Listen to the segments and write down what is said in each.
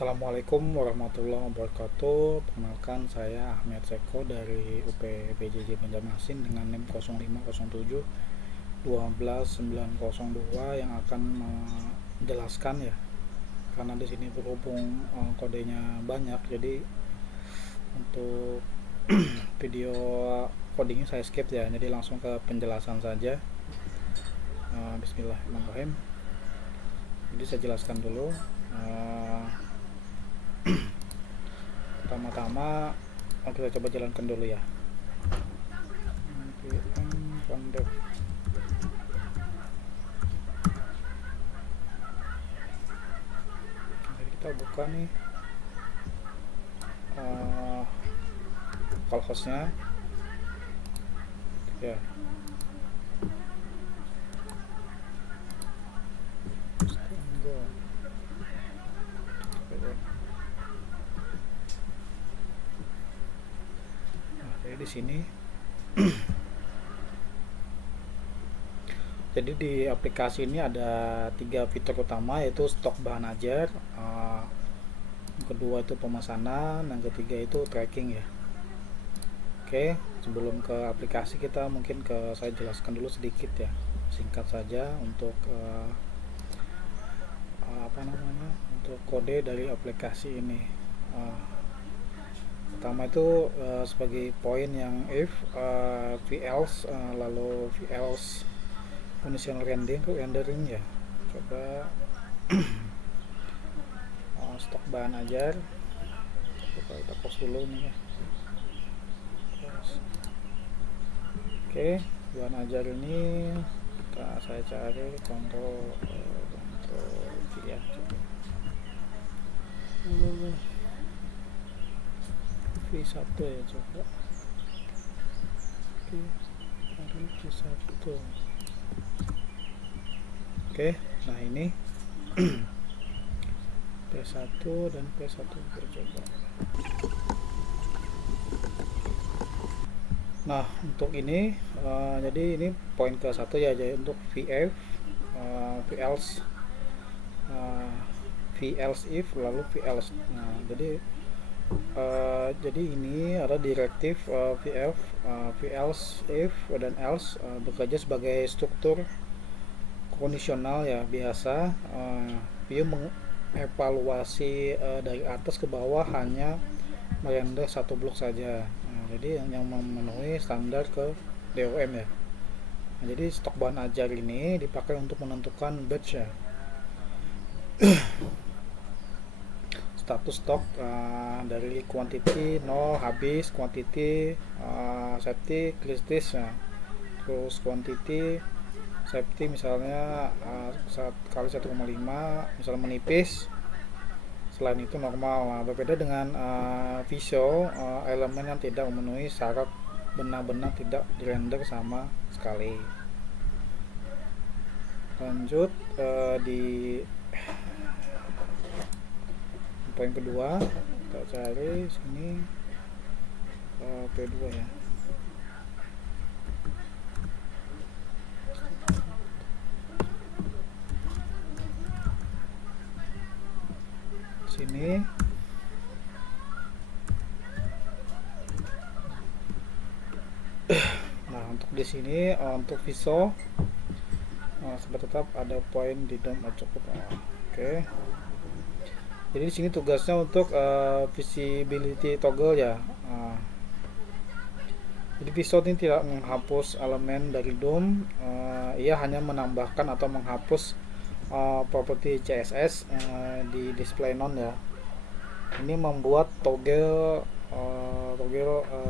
Assalamualaikum warahmatullahi wabarakatuh. Perkenalkan, saya Ahmed Seko dari UP PJJ Banjarmasin dengan NIM 0507 12902 yang akan menjelaskan ya. Karena di sini berhubung kodenya banyak, jadi untuk video codingnya saya skip ya. Jadi langsung ke penjelasan saja. Bismillahirrahmanirrahim. Jadi saya jelaskan dulu. Pertama-tama kita coba jalankan dulu ya. npm condev. Jadi kita buka nih localhost-nya ya. Nah, jadi di sini jadi di aplikasi ini ada 3 fitur utama, yaitu stok bahan ajar, yang kedua itu pemesanan, yang ketiga itu tracking ya. Oke, sebelum ke aplikasi kita mungkin saya jelaskan dulu sedikit ya, singkat saja untuk untuk kode dari aplikasi ini. Pertama itu sebagai poin yang if velse, lalu velse conditional rendering ya. Coba stok bahan ajar, coba kita post dulu nih ya. Oke, bahan ajar ini saya cari kontrol V ya. V1 ya, coba. Oke, V1. Oke, nah ini P1 dan P1 kita coba. Nah, untuk ini jadi ini poin ke satu ya, jadi untuk VF, VElse, VElse if, lalu VElse. Nah, jadi ini ada direktif VF, VElse if dan else bekerja sebagai struktur kondisional ya biasa. View mengevaluasi dari atas ke bawah hanya merender satu blok saja. Jadi yang memenuhi standar ke DOM ya. Nah, jadi stok bahan ajar ini dipakai untuk menentukan batch ya. Status stok dari quantity 0 habis, quantity safety kritis ya. Terus quantity safety misalnya kali 1,5 misalnya menipis, selain itu normal. Nah, berbeda dengan visual, elemen yang tidak memenuhi syarat benar-benar tidak dirender sama sekali. Lanjut di poin kedua, kita cari sini P2 ya. Sini nah, untuk di sini untuk visual tetap ada poin di DOM cukup. Oke. Jadi di sini tugasnya untuk visibility toggle ya. Jadi visual ini tidak menghapus elemen dari DOM, ia hanya menambahkan atau menghapus properti CSS di display none ya. Ini membuat toggle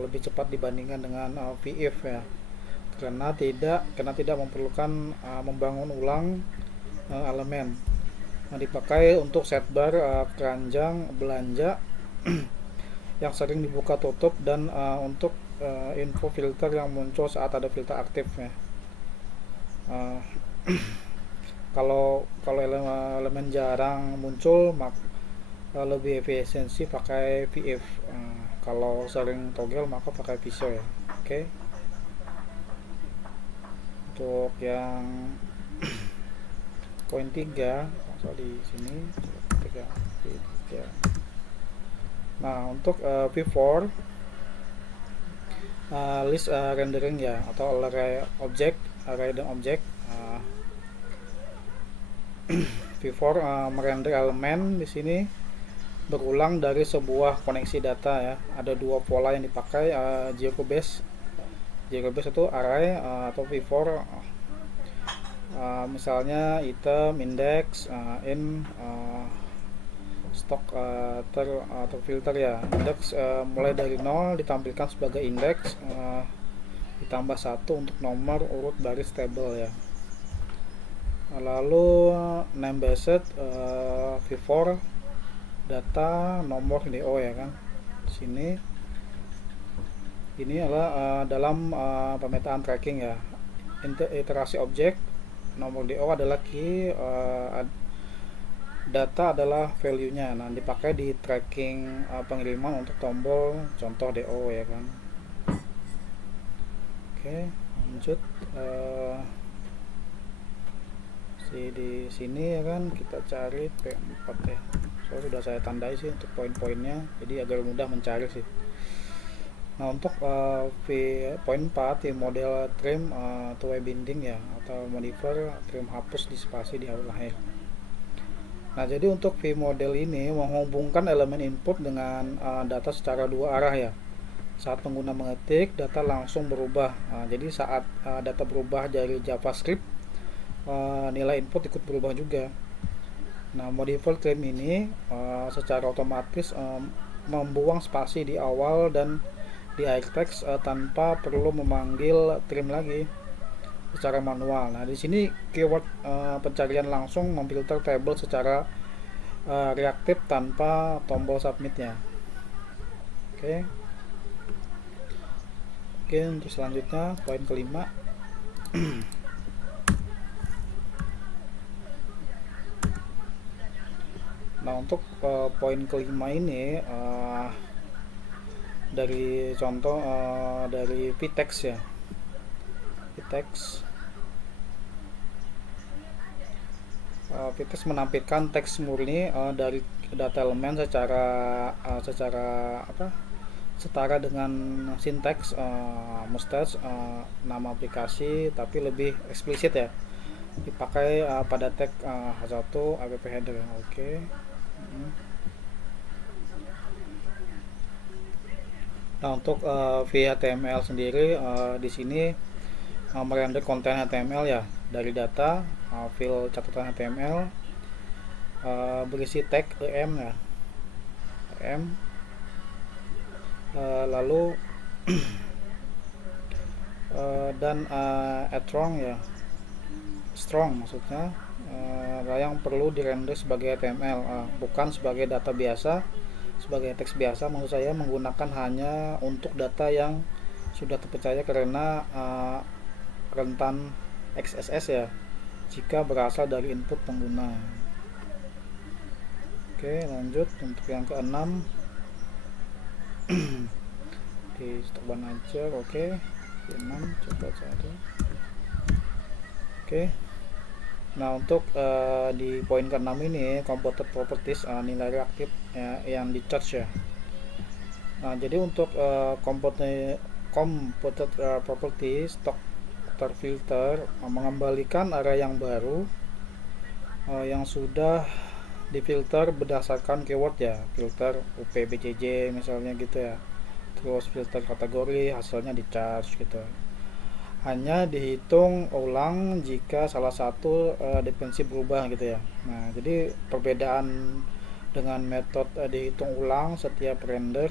lebih cepat dibandingkan dengan VIF ya, karena tidak memerlukan membangun ulang elemen. Nah, dipakai untuk setbar keranjang belanja yang sering dibuka tutup dan untuk info filter yang muncul saat ada filter aktif ya. Kalau elemen jarang muncul, lebih efisiensi pakai VIF. Kalau sering toggle maka pakai visual ya. Oke. Untuk yang poin 3 di sini V3. Nah, untuk V4 list rendering ya, atau array object, array dan object. V4 merender elemen di sini berulang dari sebuah koneksi data ya. Ada dua pola yang dipakai, GeoBase itu array atau V4 misalnya item, index, in, stock atau filter ya. Index mulai dari 0 ditampilkan sebagai index, ditambah 1 untuk nomor urut baris table ya. Lalu name based V4 data nomor DO ya kan. Di sini ini adalah dalam pemetaan tracking ya. Iterasi objek, nomor DO adalah key, data adalah value-nya. Nah, dipakai di tracking pengiriman untuk tombol contoh DO ya kan. Oke, lanjut. Di sini ya kan kita cari P4 ya. Sudah saya tandai sih untuk poin-poinnya, jadi agar mudah mencari sih. Nah, untuk poin 4 di model trim two-way binding ya, atau modifier trim hapus di spasi di awal akhir. Nah, jadi untuk V model ini menghubungkan elemen input dengan data secara dua arah ya. Saat pengguna mengetik, data langsung berubah. Jadi saat data berubah dari JavaScript, nilai input ikut berubah juga. Nah, modifier trim ini secara otomatis membuang spasi di awal dan di akhir teks tanpa perlu memanggil trim lagi secara manual. Nah, di sini keyword pencarian langsung memfilter table secara reaktif tanpa tombol submitnya. Oke, untuk selanjutnya poin kelima. Nah, untuk poin kelima ini dari contoh dari vtext ya. Vtext menampilkan teks murni dari data elemen secara setara dengan sinteks mustache nama aplikasi, tapi lebih eksplisit ya, dipakai pada tag H1 app header. Oke. Nah, untuk HTML sendiri di sini merender konten HTML ya dari data file catatan HTML berisi tag em ya, em, lalu dan strong ya, strong maksudnya yang perlu dirender sebagai HTML, bukan sebagai data biasa, sebagai teks biasa. Maksud saya menggunakan hanya untuk data yang sudah terpercaya karena rentan XSS ya, jika berasal dari input pengguna. Oke, lanjut untuk yang keenam. Di stock manager. Oke, 6 coba cari. Oke. Nah, untuk di poin ke-6 ini computed properties, nilai reaktif yang di charge ya. Nah, jadi untuk computed properties stock filter mengembalikan area yang baru yang sudah difilter berdasarkan keyword ya, filter UPBCJ misalnya gitu ya, terus filter kategori, hasilnya di charge gitu. Hanya dihitung ulang jika salah satu definisi berubah gitu ya. Nah, jadi perbedaan dengan metode dihitung ulang setiap render,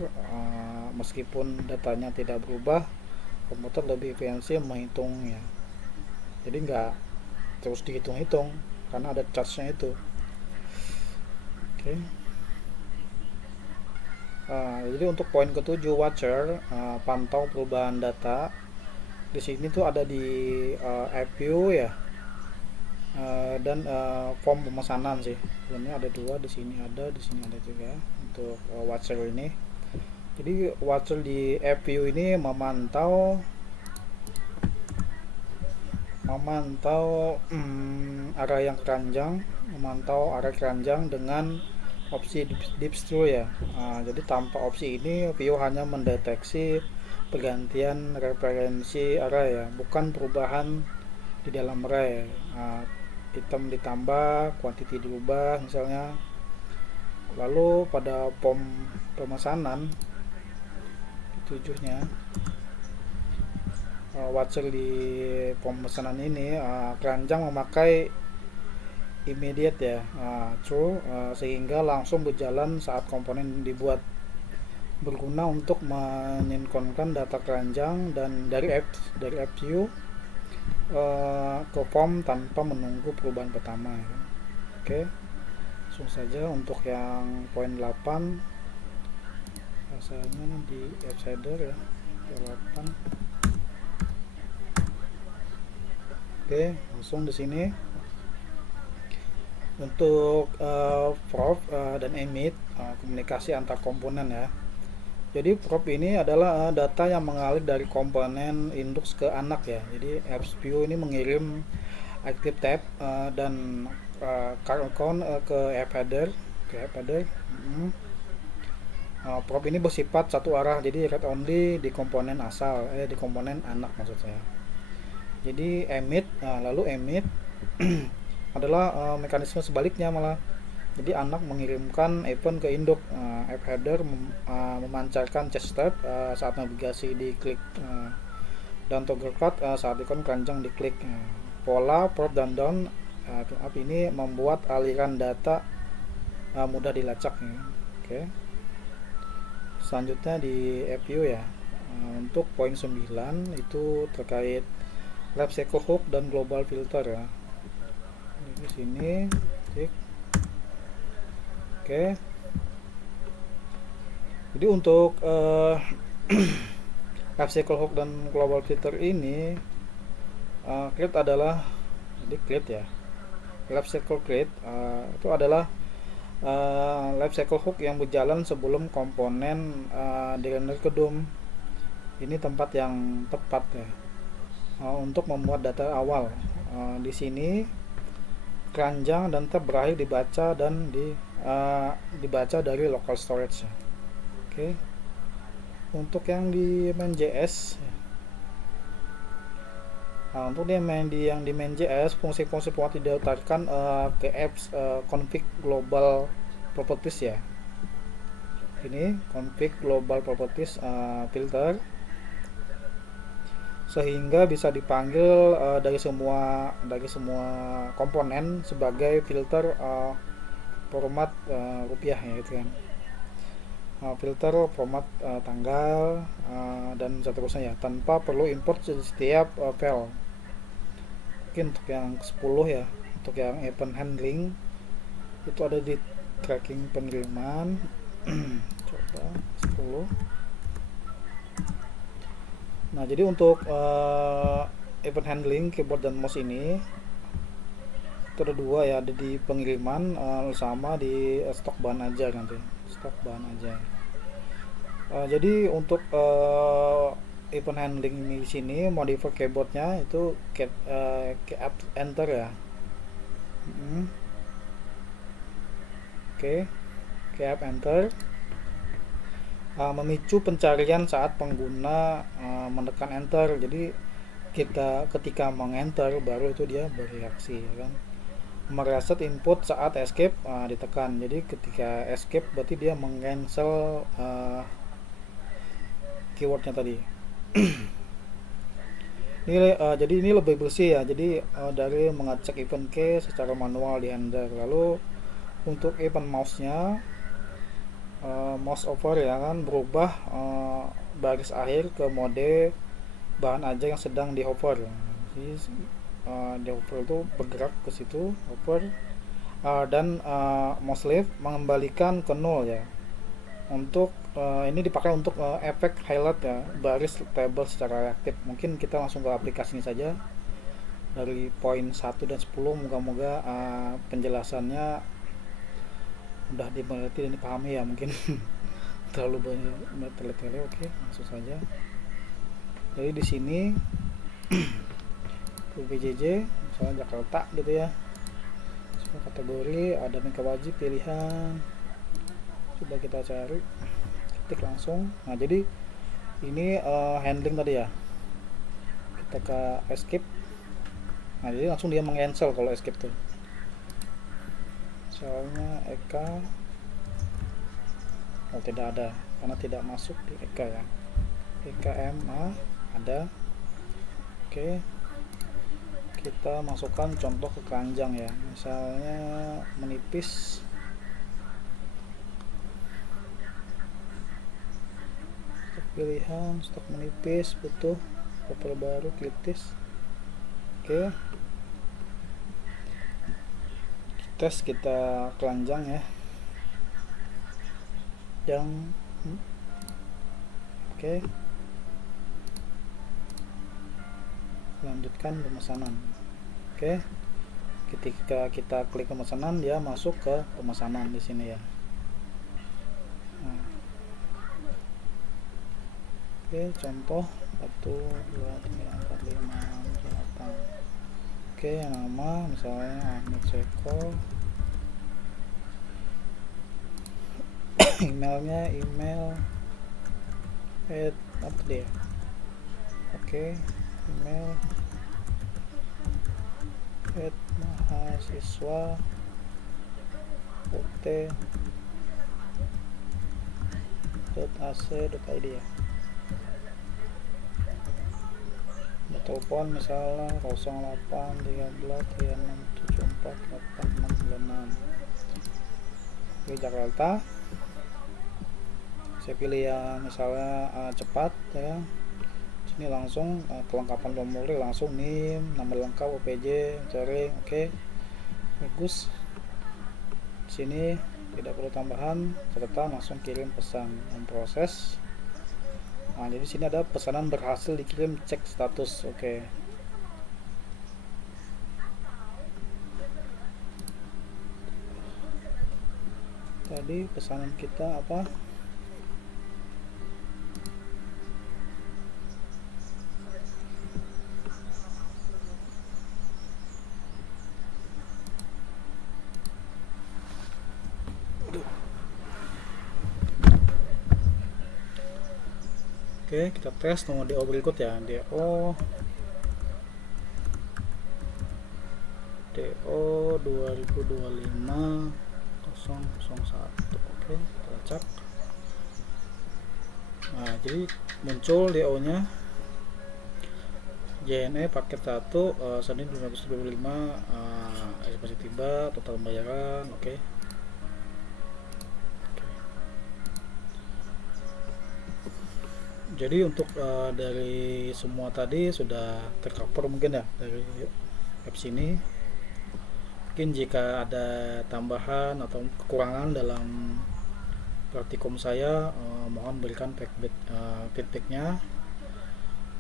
meskipun datanya tidak berubah, komputer lebih efisien menghitungnya. Jadi nggak terus dihitung-hitung karena ada charge-nya itu. Oke. Jadi untuk poin ke-7 watcher, pantau perubahan data. Di sini tuh ada di FView ya, dan form pemesanan sih. Sebenarnya ada dua, di sini ada juga untuk watcher ini. Jadi watcher di FView ini memantau area yang keranjang, dengan opsi dipstru ya. Jadi tanpa opsi ini View hanya mendeteksi pergantian referensi array ya, bukan perubahan di dalam array. Item ditambah, quantity diubah misalnya. Lalu pada pemesanan tujuhnya, watcher di pemesanan ini, keranjang memakai immediate ya, true, sehingga langsung berjalan saat komponen dibuat, berguna untuk mensinkronkan data keranjang dan dari app view ke form tanpa menunggu perubahan pertama ya. Oke, langsung saja untuk yang poin 8 rasanya di app header ya, 8. Oke, langsung di sini untuk prop dan emit, komunikasi antar komponen ya. Jadi prop ini adalah data yang mengalir dari komponen induk ke anak ya. Jadi apps view ini mengirim active tab dan card account ke app header. Prop ini bersifat satu arah, jadi read only di komponen asal, di komponen anak maksud saya. Jadi emit, lalu emit adalah mekanisme sebaliknya malah. Jadi anak mengirimkan event ke induk, app header memancarkan chest saat navigasi diklik, dan toggle cloud saat ikon keranjang diklik. Pola prop dan down app ini membuat aliran data mudah dilacak ya. Oke. Selanjutnya di app view ya, untuk poin 9 itu terkait life cycle hook dan global filter ya. Di sini klik. Oke. Jadi untuk life cycle hook dan global filter ini, create adalah, jadi create ya, life cycle create itu adalah life cycle hook yang berjalan sebelum komponen dirender ke DOM. Ini tempat yang tepat ya untuk membuat data awal. Di sini keranjang dan tab berakhir dibaca dan dibaca dari local storage ya. Oke. Untuk yang di main.js, untuk yang di main.js, fungsi-fungsi penguat didaftarkan ke apps config global properties ya. Ini config global properties filter, sehingga bisa dipanggil dari semua komponen sebagai filter format rupiah ya gitu kan. Filter format tanggal dan seterusnya ya, tanpa perlu import setiap file. Mungkin untuk yang 10 ya, untuk yang event handling itu ada di tracking pengiriman. Coba 10. Nah, jadi untuk event handling keyboard dan mouse ini itu ada dua ya, ada di pengiriman sama di stok bahan aja nanti, stok bahan aja. Jadi untuk event handling ini di sini modify keyboardnya itu key enter ya. Oke, key enter memicu pencarian saat pengguna menekan enter. Jadi kita ketika mengenter baru itu dia bereaksi ya kan. Mereset input saat escape ditekan. Jadi ketika escape berarti dia meng-cancel keywordnya tadi. Jadi ini lebih bersih ya. Jadi dari mengecek event key secara manual di handler. Lalu untuk event mouse-nya, mouse over ya kan, berubah baris akhir ke mode bahan aja yang sedang di hover. Jadi di hover itu bergerak ke situ, hover, dan mouse left mengembalikan ke 0 ya. Untuk ini dipakai untuk efek highlight ya, baris table secara reaktif. Mungkin kita langsung ke aplikasinya saja dari poin 1 dan 10. Moga-moga penjelasannya udah dimengerti dan dipahami ya, mungkin terlalu banyak tele-tele. Oke, langsung saja. Jadi di sini PJJ misalnya Jakarta gitu ya, semua kategori ada mega wajib pilihan. coba kita cari, ketik langsung. Nah jadi ini handling tadi ya, kita ke escape. Nah jadi langsung dia meng-cancel kalau escape tuh. Soalnya Eka tidak ada karena tidak masuk di Eka ya. EKMA ada. Oke, kita masukkan contoh ke keranjang ya, misalnya menipis. Stok pilihan, stok menipis, butuh koper baru, kritis. Oke, tes kita keranjang ya, yang oke, lanjutkan pemesanan. Oke, ketika kita klik pemesanan dia masuk ke pemesanan di sini ya. Nah, oke, contoh 1 2 3 4 5 6 7 8. Oke, nama misalnya Ahmed Seko. Emailnya email apa dia? Oke, email mahasiswa ut.ac.id ya. Telepon misalnya 081336748696. Oke, Jakarta. Saya pilih yang misalnya cepat ya. Sini langsung kelengkapan formulir, langsung NIM, nama lengkap, OPJ, cari. Oke, bagus. Sini tidak perlu tambahan, serta langsung kirim pesan, memproses. Nah, jadi sini ada pesanan berhasil dikirim, cek status. Oke. Tadi pesanan kita apa? Oke, kita tes nomor DO berikut ya. DO 2025 001. Oke, kita cek. Nah, jadi muncul DO nya JNE paket 1 Senin 1525, eksekusi tiba, total pembayaran. Oke. Jadi untuk dari semua tadi sudah tercover mungkin ya dari apps ini. Mungkin jika ada tambahan atau kekurangan dalam praktikum saya, mohon berikan feedbacknya.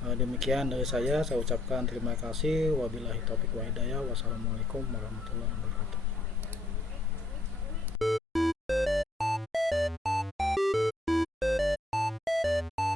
Demikian dari saya ucapkan terima kasih. Wabillahi taufiq wa hidayah. Wassalamualaikum warahmatullahi wabarakatuh.